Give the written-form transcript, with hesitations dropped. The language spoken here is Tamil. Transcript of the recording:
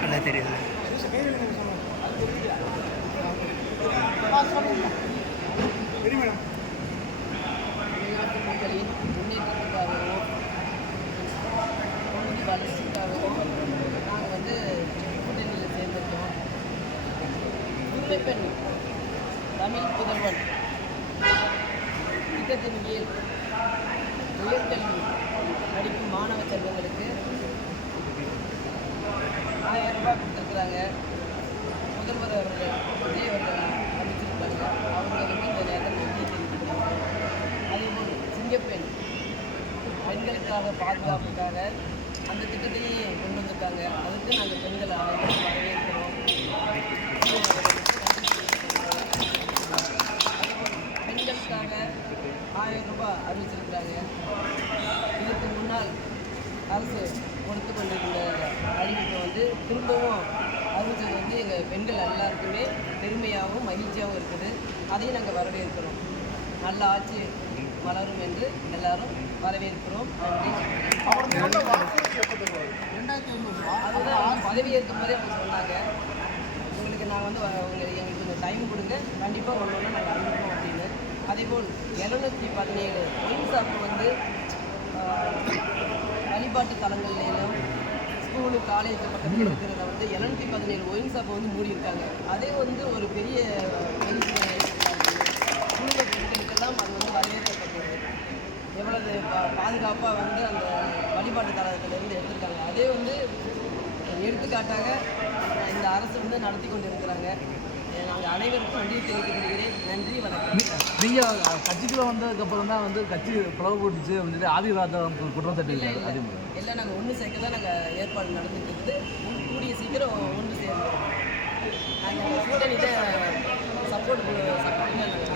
நல்லா தெரியுது. மக்களின் முன்னேற்றத்துக்காகவும் தொகுதி வளர்ச்சிக்காகவும் நாங்கள் வந்து கூட்டணியில் சேர்ந்திருக்கோம். புதுமைப்பெண் தமிழ் புதல்வன் திட்டத்தின் கீழ் உயர்கல்வி படிக்கும் மாணவ செல்வங்களுக்கு 1000 ரூபாய் கொடுத்துருக்குறாங்க. முதல்வர் அவர்கள் விஜய் அவர்கள் அறிவிச்சிருக்காங்க. அவர்களுக்கு இந்த நேரத்தில் நன்றி தெரிவித்துக்கிறாங்க. அதேபோல் சிங்கப்பெண் பெண்களுக்காக பாதுகாப்புக்காக அந்த திட்டத்தையும் கொண்டு வந்திருக்காங்க. அதுக்கு நாங்கள் பெண்கள் அனைவரும் வரவேற்கிறோம். பெண்களுக்காக 1000 ரூபாய் அறிவிச்சிருக்கிறாங்க. இதுக்கு முன்னால் அரசு கொடுத்து கொண்டிருந்த அறிவிப்பை வந்து திரும்பவும் அறிவித்தது வந்து எங்கள் பெண்கள் எல்லாருக்குமே பெருமையாகவும் மகிழ்ச்சியாகவும் இருக்குது. அதையும் நாங்கள் வரவேற்கிறோம். நல்ல ஆட்சி வளரும் என்று எல்லாரும் வரவேற்கிறோம். அதுதான் பதவியேற்கும் போதே அவங்க சொன்னாங்க, உங்களுக்கு நான் வந்து எங்களுக்கு கொஞ்சம் டைம் கொடுங்க, கண்டிப்பாக ஒன்று நாங்கள் அறிவிப்போம் அப்படின்னு. அதேபோல் 717 ஒயின் ஷாப்பு வந்து வழிபாட்டு தலங்கள்லேயும் ஸ்கூலு காலேஜ் பக்கத்தில் இருக்கிறத வந்து 717 ஒயின் ஷாப்பை வந்து மூடியிருக்காங்க. அதே வந்து ஒரு பெரிய குடும்ப பெண்களுக்கெல்லாம் அது வந்து வரவேற்கப்பட்டது. எவ்வளவு பாதுகாப்பாக வந்து அந்த வழிபாட்டு தலத்திலேருந்து எடுத்திருக்காங்க. அதே வந்து எடுத்துக்காட்டாக இந்த அரசு வந்து நடத்தி கொண்டு இருக்கிறாங்க. நாங்கள் அனைவருக்கும் நன்றி தெரிவித்துக் நன்றி, வணக்கம். நீங்கள் கட்சிக்குள்ள வந்ததுக்கப்புறம் தான் வந்து கட்சி பிளவு போட்டுச்சு அப்படின்னு சொல்லி ஆதிராஜா குற்றம் தட்டிருக்காரு. எல்லாம் நாங்கள் ஒன்று சேர்க்க தான் நாங்கள் ஏற்பாடு நடந்துட்டு இருக்குது. கூடிய சீக்கிரம் ஒன்று சேர்ந்து நாங்கள் கூட்டணியில் சப்போர்ட் நாங்கள்